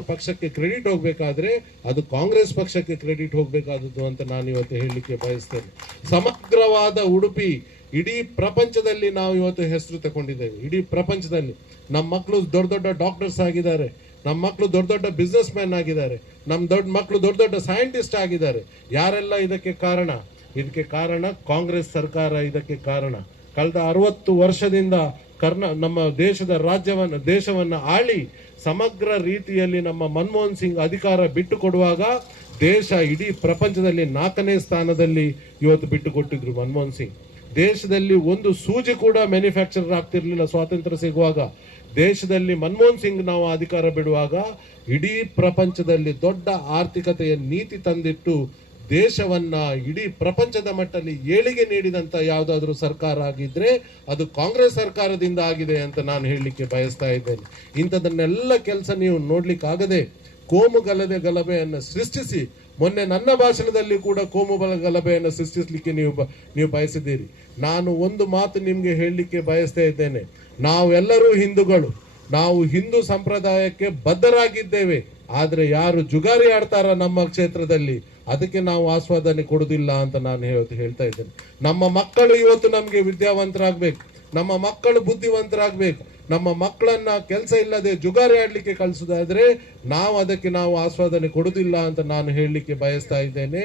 ಪಕ್ಷಕ್ಕೆ ಕ್ರೆಡಿಟ್ ಹೋಗ್ಬೇಕಾದ್ರೆ ಅದು ಕಾಂಗ್ರೆಸ್ ಪಕ್ಷಕ್ಕೆ ಕ್ರೆಡಿಟ್ ಹೋಗ್ಬೇಕಾದದ್ದು ಅಂತ ನಾನು ಇವತ್ತು ಹೇಳಲಿಕ್ಕೆ ಬಯಸ್ತೇನೆ. ಸಮಗ್ರವಾದ ಉಡುಪಿ ಇಡೀ ಪ್ರಪಂಚದಲ್ಲಿ ನಾವು ಇವತ್ತು ಹೆಸರು ತಗೊಂಡಿದ್ದೇವೆ. ಇಡೀ ಪ್ರಪಂಚದಲ್ಲಿ ನಮ್ಮ ಮಕ್ಕಳು ದೊಡ್ಡ ದೊಡ್ಡ ಡಾಕ್ಟರ್ಸ್ ಆಗಿದ್ದಾರೆ, ನಮ್ಮ ಮಕ್ಕಳು ದೊಡ್ಡ ದೊಡ್ಡ ಬಿಸ್ನೆಸ್ ಮ್ಯಾನ್ ಆಗಿದ್ದಾರೆ, ನಮ್ಮ ಮಕ್ಕಳು ದೊಡ್ಡ ದೊಡ್ಡ ಸೈಂಟಿಸ್ಟ್ ಆಗಿದ್ದಾರೆ. ಯಾರೆಲ್ಲ ಇದಕ್ಕೆ ಕಾರಣ ಕಾಂಗ್ರೆಸ್ ಸರ್ಕಾರ. ಇದಕ್ಕೆ ಕಾರಣ ಕಳೆದ 60 ವರ್ಷದಿಂದ ನಮ್ಮ ದೇಶವನ್ನ ಆಳಿ ಸಮಗ್ರ ರೀತಿಯಲ್ಲಿ ನಮ್ಮ ಮನಮೋಹನ್ ಸಿಂಗ್ ಅಧಿಕಾರ ಬಿಟ್ಟು ಕೊಡುವಾಗ ದೇಶ ಇಡೀ ಪ್ರಪಂಚದಲ್ಲಿ 4ನೇ ಸ್ಥಾನದಲ್ಲಿ ಇವತ್ತು ಬಿಟ್ಟು ಕೊಟ್ಟಿದ್ರು ಮನಮೋಹನ್ ಸಿಂಗ್. ದೇಶದಲ್ಲಿ ಒಂದು ಸೂಜಿ ಕೂಡ ಮ್ಯಾನುಫ್ಯಾಕ್ಚರ್ ಆಗ್ತಿರ್ಲಿಲ್ಲ ಸ್ವಾತಂತ್ರ್ಯ ಸಿಗುವಾಗ. ದೇಶದಲ್ಲಿ ಮನಮೋಹನ್ ಸಿಂಗ್ ನಾವು ಅಧಿಕಾರ ಬಿಡುವಾಗ ಇಡೀ ಪ್ರಪಂಚದಲ್ಲಿ ದೊಡ್ಡ ಆರ್ಥಿಕತೆಯ ನೀತಿ ತಂದಿಟ್ಟು ದೇಶವನ್ನ ಇಡೀ ಪ್ರಪಂಚದ ಮಟ್ಟದಲ್ಲಿ ಏಳಿಗೆ ನೀಡಿದಂತ ಯಾವುದಾದ್ರೂ ಸರ್ಕಾರ ಆಗಿದ್ರೆ ಅದು ಕಾಂಗ್ರೆಸ್ ಸರ್ಕಾರದಿಂದ ಆಗಿದೆ ಅಂತ ನಾನು ಹೇಳಲಿಕ್ಕೆ ಬಯಸ್ತಾ ಇದ್ದೇನೆ. ಇಂಥದನ್ನೆಲ್ಲ ಕೆಲಸ ನೀವು ನೋಡ್ಲಿಕ್ಕಾಗದೆ ಕೋಮು ಗಲಭೆಯನ್ನು ಸೃಷ್ಟಿಸಿ, ಮೊನ್ನೆ ನನ್ನ ಭಾಷಣದಲ್ಲಿ ಕೂಡ ಕೋಮು ಗಲಭೆಯನ್ನು ಸೃಷ್ಟಿಸಲಿಕ್ಕೆ ನೀವು ಬಯಸಿದ್ದೀರಿ. ನಾನು ಒಂದು ಮಾತು ನಿಮ್ಗೆ ಹೇಳಲಿಕ್ಕೆ ಬಯಸ್ತಾ ಇದ್ದೇನೆ, ನಾವೆಲ್ಲರೂ ಹಿಂದೂಗಳು, ನಾವು ಹಿಂದೂ ಸಂಪ್ರದಾಯಕ್ಕೆ ಬದ್ಧರಾಗಿದ್ದೇವೆ. ಆದ್ರೆ ಯಾರು ಜುಗಾರಿ ಆಡ್ತಾರ ನಮ್ಮ ಕ್ಷೇತ್ರದಲ್ಲಿ ಅದಕ್ಕೆ ನಾವು ಆಸ್ವಾದನೆ ಕೊಡುದಿಲ್ಲ ಅಂತ ನಾನು ಹೇಳ್ತಾ ಇದ್ದೇನೆ. ನಮ್ಮ ಮಕ್ಕಳು ಇವತ್ತು ನಮ್ಗೆ ವಿದ್ಯಾವಂತರಾಗ್ಬೇಕು, ನಮ್ಮ ಮಕ್ಕಳು ಬುದ್ಧಿವಂತರಾಗ್ಬೇಕು. ನಮ್ಮ ಮಕ್ಕಳನ್ನ ಕೆಲಸ ಇಲ್ಲದೆ ಜುಗಾರಿ ಆಡ್ಲಿಕ್ಕೆ ಕಳಿಸುದಾದ್ರೆ ಅದಕ್ಕೆ ನಾವು ಆಸ್ವಾದನೆ ಕೊಡುದಿಲ್ಲ ಅಂತ ನಾನು ಹೇಳಲಿಕ್ಕೆ ಬಯಸ್ತಾ ಇದ್ದೇನೆ.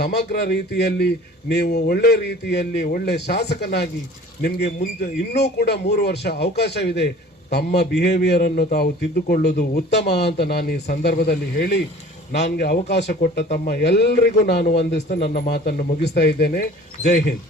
ಸಮಗ್ರ ರೀತಿಯಲ್ಲಿ ನೀವು ಒಳ್ಳೆ ರೀತಿಯಲ್ಲಿ ಒಳ್ಳೆ ಶಾಸಕನಾಗಿ ನಿಮ್ಗೆ ಮುಂದೆ ಇನ್ನೂ ಕೂಡ 3 ವರ್ಷ ಅವಕಾಶವಿದೆ. ತಮ್ಮ ಬಿಹೇವಿಯರ್ ಅನ್ನು ತಾವು ತಿದ್ದುಕೊಳ್ಳುವುದು ಉತ್ತಮ ಅಂತ ನಾನು ಈ ಸಂದರ್ಭದಲ್ಲಿ ಹೇಳಿ, ನನಗೆ ಅವಕಾಶ ಕೊಟ್ಟ ತಮ್ಮ ಎಲ್ರಿಗೂ ನಾನು ವಂದಿಸ್ತಾ ನನ್ನ ಮಾತನ್ನು ಮುಗಿಸ್ತಾ ಇದ್ದೇನೆ. ಜೈ ಹಿಂದ್.